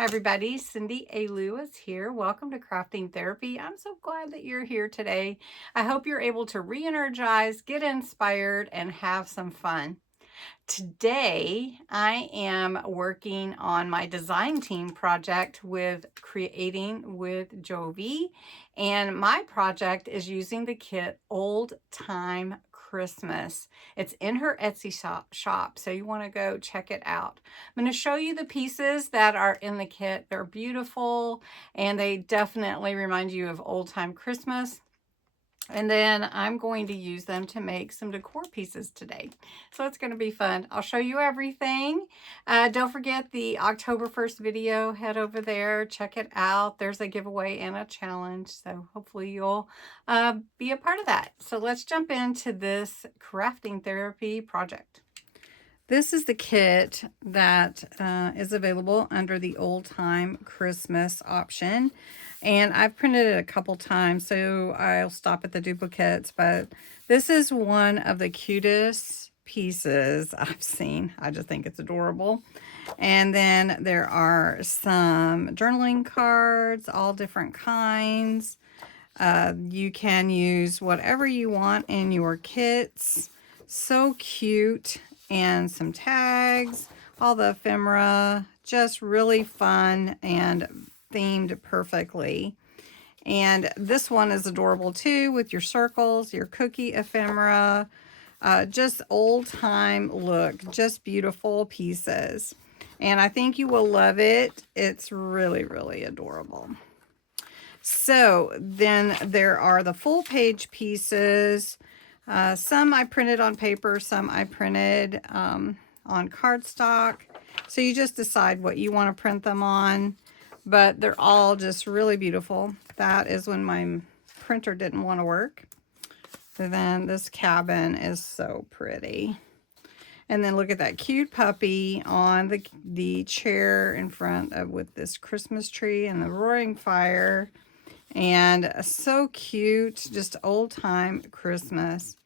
Hi everybody, Cindy A. Lewis here. Welcome to Crafting Therapy. I'm so glad that you're here today. I hope you're able to re-energize, get inspired, and have some fun. Today, I am working on my design team project with Creating with Jovi, and my project is using the kit Old Time Christmas. It's in her Etsy shop, so you want to go check it out. I'm going to show you the pieces that are in the kit. They're beautiful, and they definitely remind you of Old Time Christmas. And then I'm going to use them to make some decor pieces today. So it's going to be fun. I'll show you everything. Don't forget the October 1st video. Head over there, check it out. There's a giveaway and a challenge. So hopefully you'll be a part of that. So let's jump into this crafting therapy project. This is the kit that is available under the Old Time Christmas option. And I've printed it a couple times, so I'll stop at the duplicates. But this is one of the cutest pieces I've seen. I just think it's adorable. And then there are some journaling cards, all different kinds. You can use whatever you want in your kits. So cute. And some tags, all the ephemera, just really fun and themed perfectly. And this one is adorable too, with your circles, your cookie ephemera, just old time look, just beautiful pieces. And I think you will love it. It's really, really adorable. So then there are the full page pieces. Some I printed on paper, some I printed on cardstock. So you just decide what you want to print them on, but they're all just really beautiful. That is when my printer didn't want to work. And then this cabin is so pretty. And then look at that cute puppy on the chair in front of with this Christmas tree and the roaring fire. And so cute, just old time Christmas.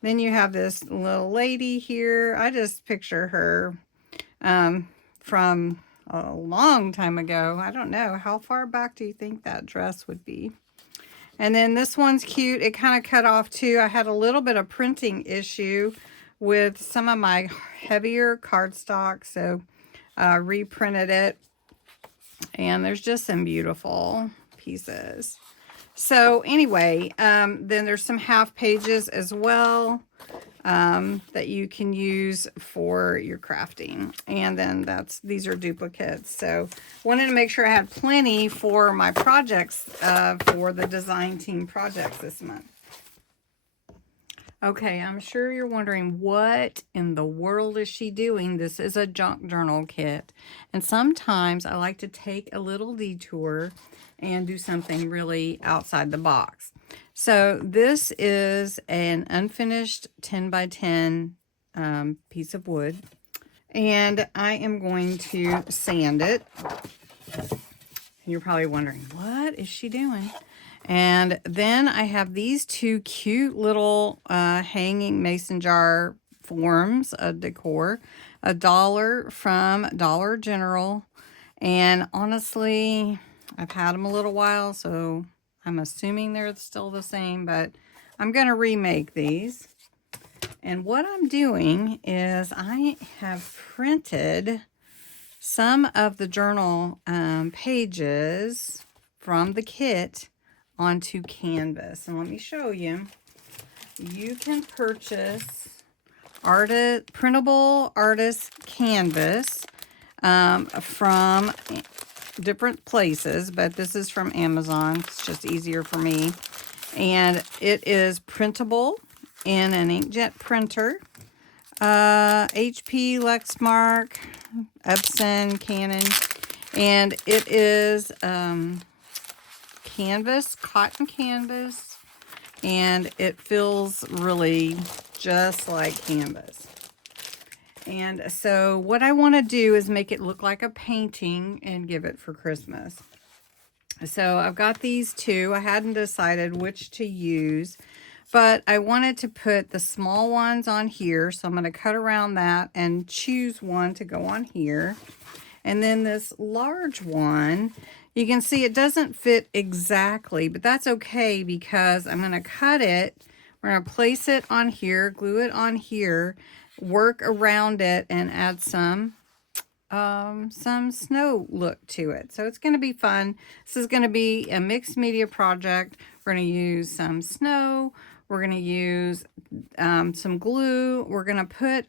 Then you have this little lady here. I just picture her from a long time ago. I don't know. How far back do you think that dress would be? And then this one's cute. It kind of cut off too. I had a little bit of printing issue with some of my heavier cardstock, so I reprinted it. And there's just some beautiful pieces. So anyway, then there's some half pages as well that you can use for your crafting. And then these are duplicates. So wanted to make sure I had plenty for my projects for the design team projects this month. Okay, I'm sure you're wondering, what in the world is she doing? This is a junk journal kit. And sometimes I like to take a little detour and do something really outside the box. So this is an unfinished 10 by 10 piece of wood. And I am going to sand it. And you're probably wondering, what is she doing? And then I have these two cute little hanging mason jar forms of decor. $1 from Dollar General. And honestly, I've had them a little while, so I'm assuming they're still the same, but I'm going to remake these. And what I'm doing is I have printed some of the journal pages from the kit onto canvas. And let me show you. You can purchase printable artist canvas from different places, but this is from Amazon. It's just easier for me. And it is printable in an inkjet printer. HP, Lexmark, Epson, Canon. And it is canvas, cotton canvas, and it feels really just like canvas. And so what I want to do is make it look like a painting and give it for Christmas. So I've got these two. I hadn't decided which to use, but I wanted to put the small ones on here. So I'm going to cut around that and choose one to go on here. And then this large one, you can see it doesn't fit exactly, but that's okay because I'm going to cut it. We're going to place it on here, glue it on here, work around it, and add some snow look to it. So it's going to be fun. This is going to be a mixed media project. We're going to use some snow. We're going to use some glue. We're going to put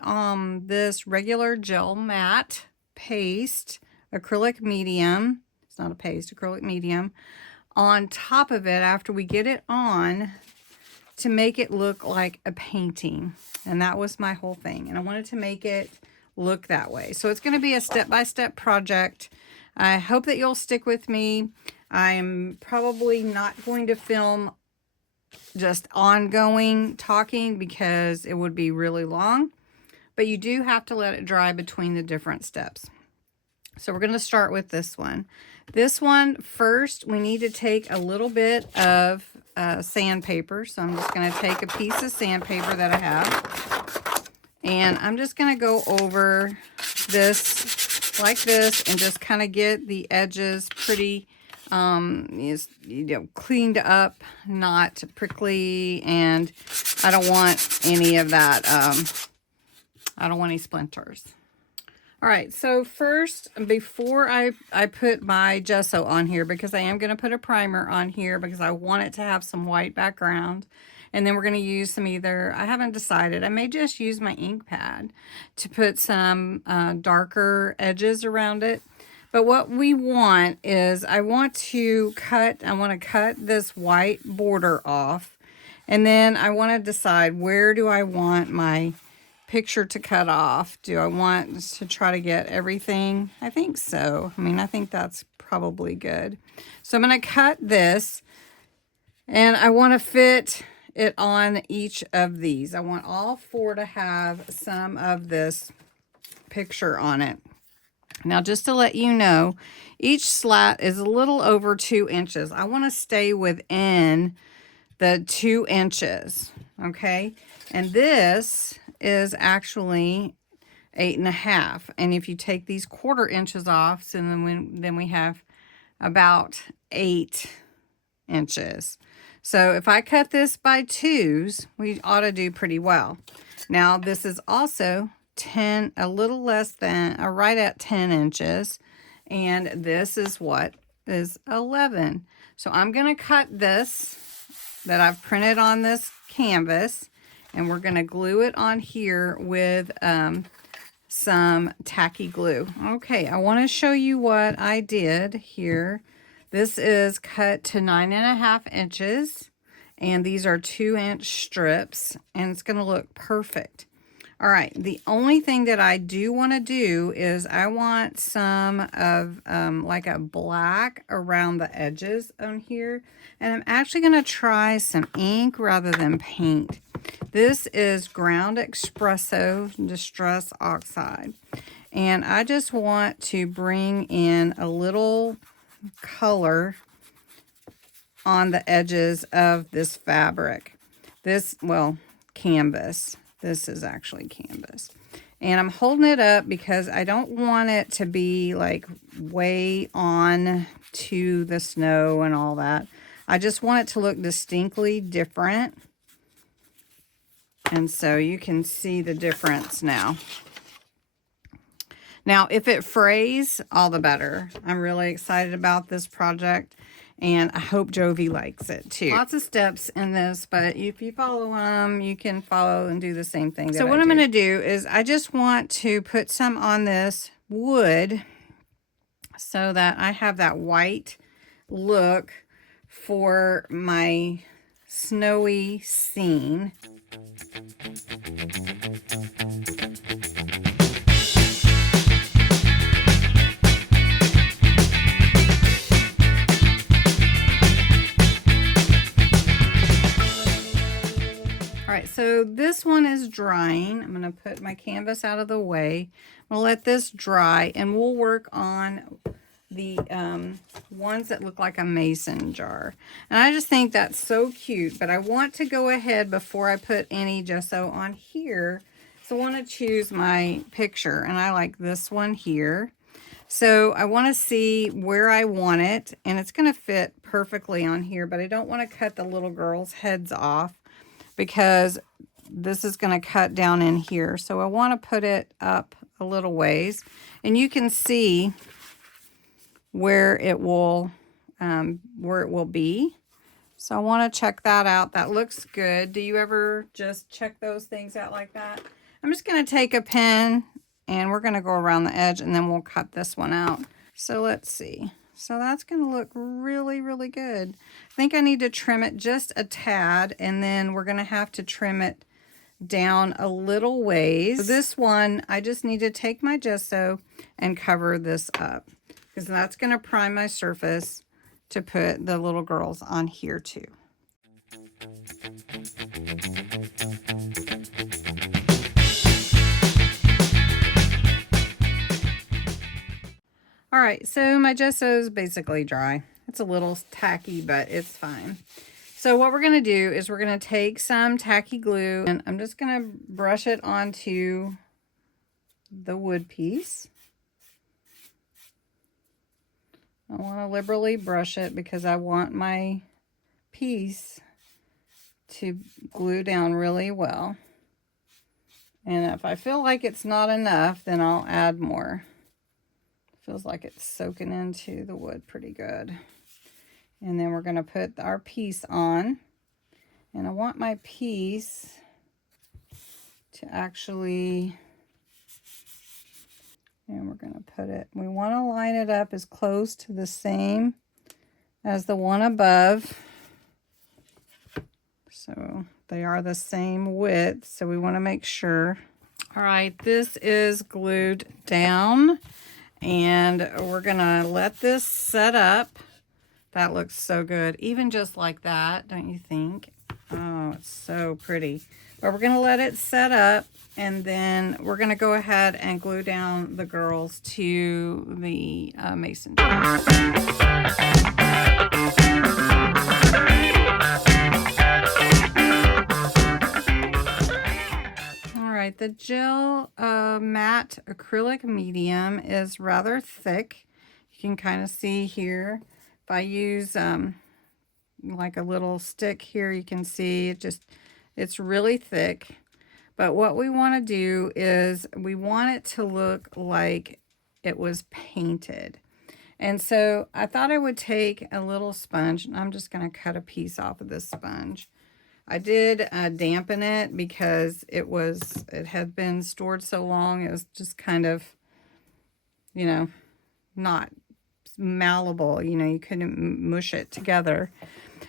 this regular gel matte paste, acrylic medium. It's not a paste, acrylic medium, on top of it after we get it on to make it look like a painting. And that was my whole thing. And I wanted to make it look that way. So it's going to be a step-by-step project. I hope that you'll stick with me. I'm probably not going to film just ongoing talking because it would be really long. But you do have to let it dry between the different steps. So we're going to start with this one. This one, first, we need to take a little bit of sandpaper. So I'm just going to take a piece of sandpaper that I have. And I'm just going to go over this like this and just kind of get the edges pretty, cleaned up, not prickly. And I don't want any of that. I don't want any splinters. All right, so first, before I put my gesso on here, because I am going to put a primer on here because I want it to have some white background. And then we're going to use some either, I haven't decided, I may just use my ink pad to put some darker edges around it. But what we want is, I want to cut this white border off. And then I want to decide, where do I want my picture to cut off? Do I want to try to get everything? I think so. I mean, I think that's probably good. So I'm going to cut this, and I want to fit it on each of these. I want all four to have some of this picture on it. Now, just to let you know, each slat is a little over 2 inches. I want to stay within the 2 inches, okay? And this is actually 8.5. And if you take these 1/4 inches off, so then we have about 8 inches. So if I cut this by 2s, we ought to do pretty well. Now this is also 10, a little less than, right at 10 inches. And this is what is 11. So I'm going to cut this that I've printed on this canvas, and we're going to glue it on here with some tacky glue. Okay, I want to show you what I did here. This is cut to 9.5 inches, and these are 2-inch strips, and it's going to look perfect. All right, the only thing that I do want to do is I want some of like a black around the edges on here. And I'm actually going to try some ink rather than paint. This is Ground Espresso Distress Oxide. And I just want to bring in a little color on the edges of this fabric. Canvas. This is actually canvas. And I'm holding it up because I don't want it to be like way on to the snow and all that. I just want it to look distinctly different. And so you can see the difference now. Now, if it frays, all the better. I'm really excited about this project, and I hope Jovi likes it too. Lots of steps in this, but if you follow them, you can follow and do the same thing. So what I'm going to do is I just want to put some on this wood so that I have that white look for my snowy scene. Alright, so this one is drying. I'm going to put my canvas out of the way. I'm going to let this dry, and we'll work on the ones that look like a mason jar. And I just think that's so cute, but I want to go ahead before I put any gesso on here. So I want to choose my picture, and I like this one here. So I want to see where I want it, and it's going to fit perfectly on here, but I don't want to cut the little girls' heads off because this is going to cut down in here. So I want to put it up a little ways, and you can see where it will be. So I want to check that out. That looks good. Do you ever just check those things out like that? I'm just going to take a pen and we're going to go around the edge and then we'll cut this one out. So let's see. So that's going to look really, really good. I think I need to trim it just a tad, and then we're going to have to trim it down a little ways. So this one, I just need to take my gesso and cover this up, because that's going to prime my surface to put the little girls on here too. All right, so my gesso is basically dry. It's a little tacky, but it's fine. So what we're going to do is we're going to take some tacky glue, and I'm just going to brush it onto the wood piece. I want to liberally brush it because I want my piece to glue down really well. And if I feel like it's not enough, then I'll add more. Feels like it's soaking into the wood pretty good. And then we're going to put our piece on. And I want my piece to actually, and we're going to put it, we want to line it up as close to the same as the one above. So they are the same width, so we want to make sure. All right, this is glued down, and we're going to let this set up. That looks so good, even just like that, don't you think? Oh, it's so pretty. But we're going to let it set up, and then we're going to go ahead and glue down the girls to the mason jar. The gel matte acrylic medium is rather thick. You can kind of see here. If I use like a little stick here, you can see it's really thick. But what we want to do is we want it to look like it was painted. And so I thought I would take a little sponge, and I'm just going to cut a piece off of this sponge. I did dampen it because it had been stored so long. It was just kind of, you know, not malleable. You know, you couldn't mush it together.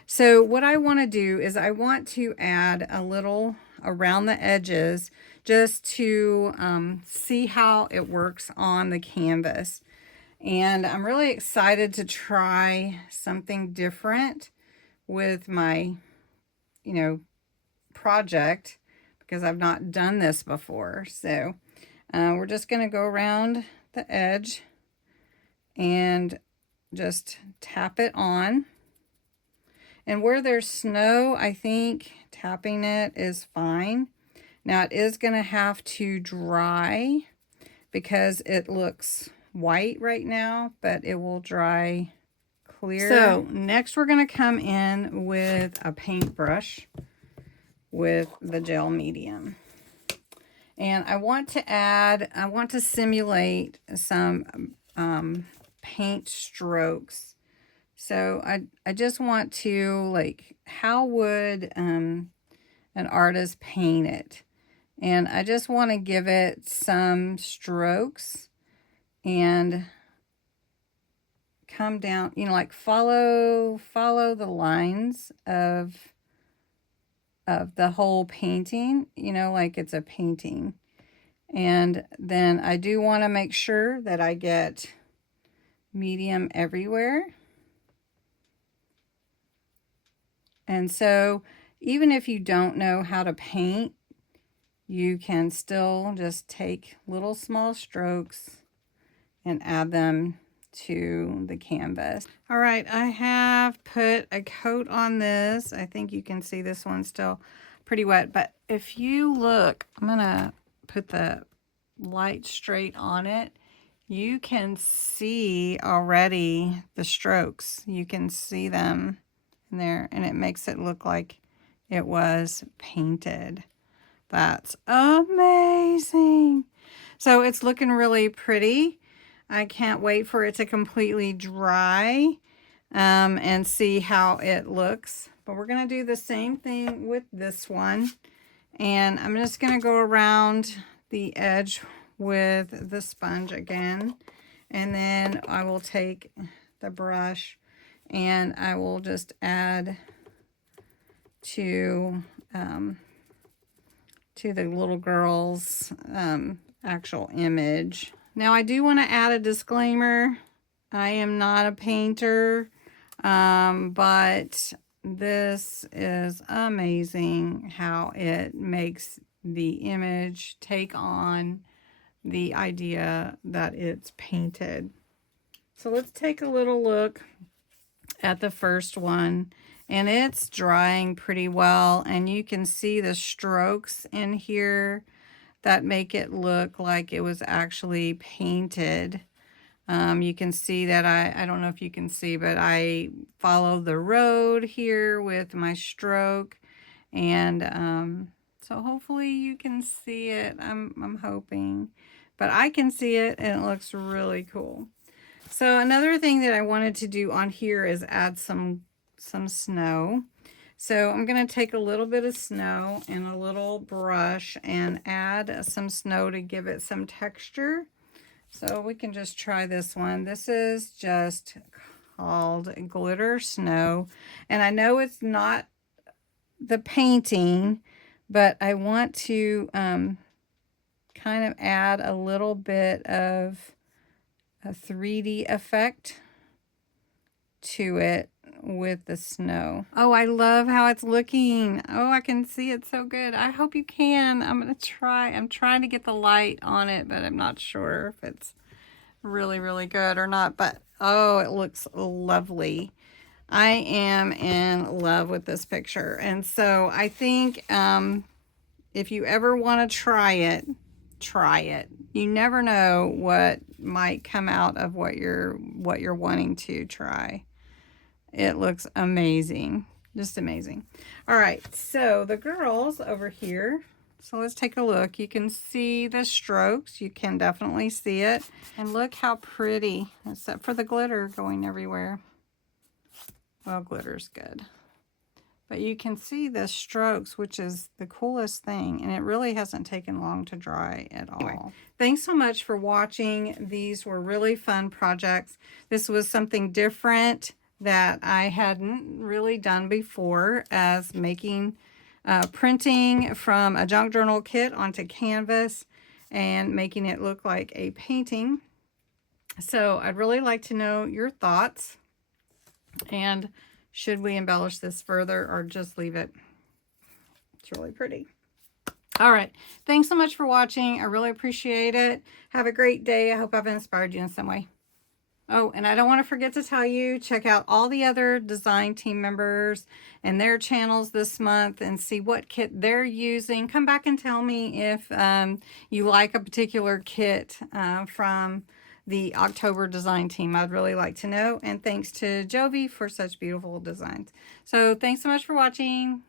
So what I want to do is I want to add a little around the edges just to see how it works on the canvas. And I'm really excited to try something different with my project, because I've not done this before. So we're just going to go around the edge and just tap it on. And where there's snow, I think tapping it is fine. Now it is going to have to dry because it looks white right now, but it will dry clear. So next we're going to come in with a paintbrush with the gel medium. And I want to simulate some paint strokes. So I just want to, like, how would an artist paint it? And I just want to give it some strokes and come down, like follow the lines of the whole painting, like it's a painting. And then I do want to make sure that I get medium everywhere. And so even if you don't know how to paint, you can still just take little small strokes and add them to the canvas. All right, I have put a coat on this. I think you can see this one's still pretty wet, but if you look, I'm gonna put the light straight on it. you can see already the strokes. You can see them in there, and it makes it look like it was painted. That's amazing. So it's looking really pretty. I can't wait for it to completely dry and see how it looks. But we're going to do the same thing with this one. And I'm just going to go around the edge with the sponge again. And then I will take the brush and I will just add to the little girl's actual image. Now I do want to add a disclaimer. I am not a painter, but this is amazing how it makes the image take on the idea that it's painted. So let's take a little look at the first one, and it's drying pretty well, and you can see the strokes in here that make it look like it was actually painted. You can see that I don't know if you can see, but I follow the road here with my stroke, and so hopefully you can see it. I'm hoping, but I can see it, and it looks really cool. So another thing that I wanted to do on here is add some snow. So I'm going to take a little bit of snow and a little brush and add some snow to give it some texture. So we can just try this one. This is just called glitter snow. And I know it's not the painting, but I want to kind of add a little bit of a 3D effect to it with the snow. Oh, I love how it's looking. Oh, I can see it so good. I hope you can. I'm going to try. I'm trying to get the light on it, but I'm not sure if it's really, really good or not. But, oh, it looks lovely. I am in love with this picture. And so I think if you ever want to try it, try it. You never know what might come out of what you're wanting to try. It looks amazing. Just amazing. All right, so the girls over here. So let's take a look. You can see the strokes. You can definitely see it. And look how pretty, except for the glitter going everywhere. Well, glitter's good. But you can see the strokes, which is the coolest thing. And it really hasn't taken long to dry at all. Anyway, thanks so much for watching. These were really fun projects. This was something different that I hadn't really done before, as making printing from a junk journal kit onto canvas and making it look like a painting. So I'd really like to know your thoughts, and should we embellish this further or just leave it? It's really pretty. All right, thanks so much for watching. I really appreciate it. Have a great day. I hope I've inspired you in some way. Oh, and I don't want to forget to tell you, check out all the other design team members and their channels this month and see what kit they're using. Come back and tell me if you like a particular kit from the October design team. I'd really like to know. And thanks to Jovi for such beautiful designs. So thanks so much for watching.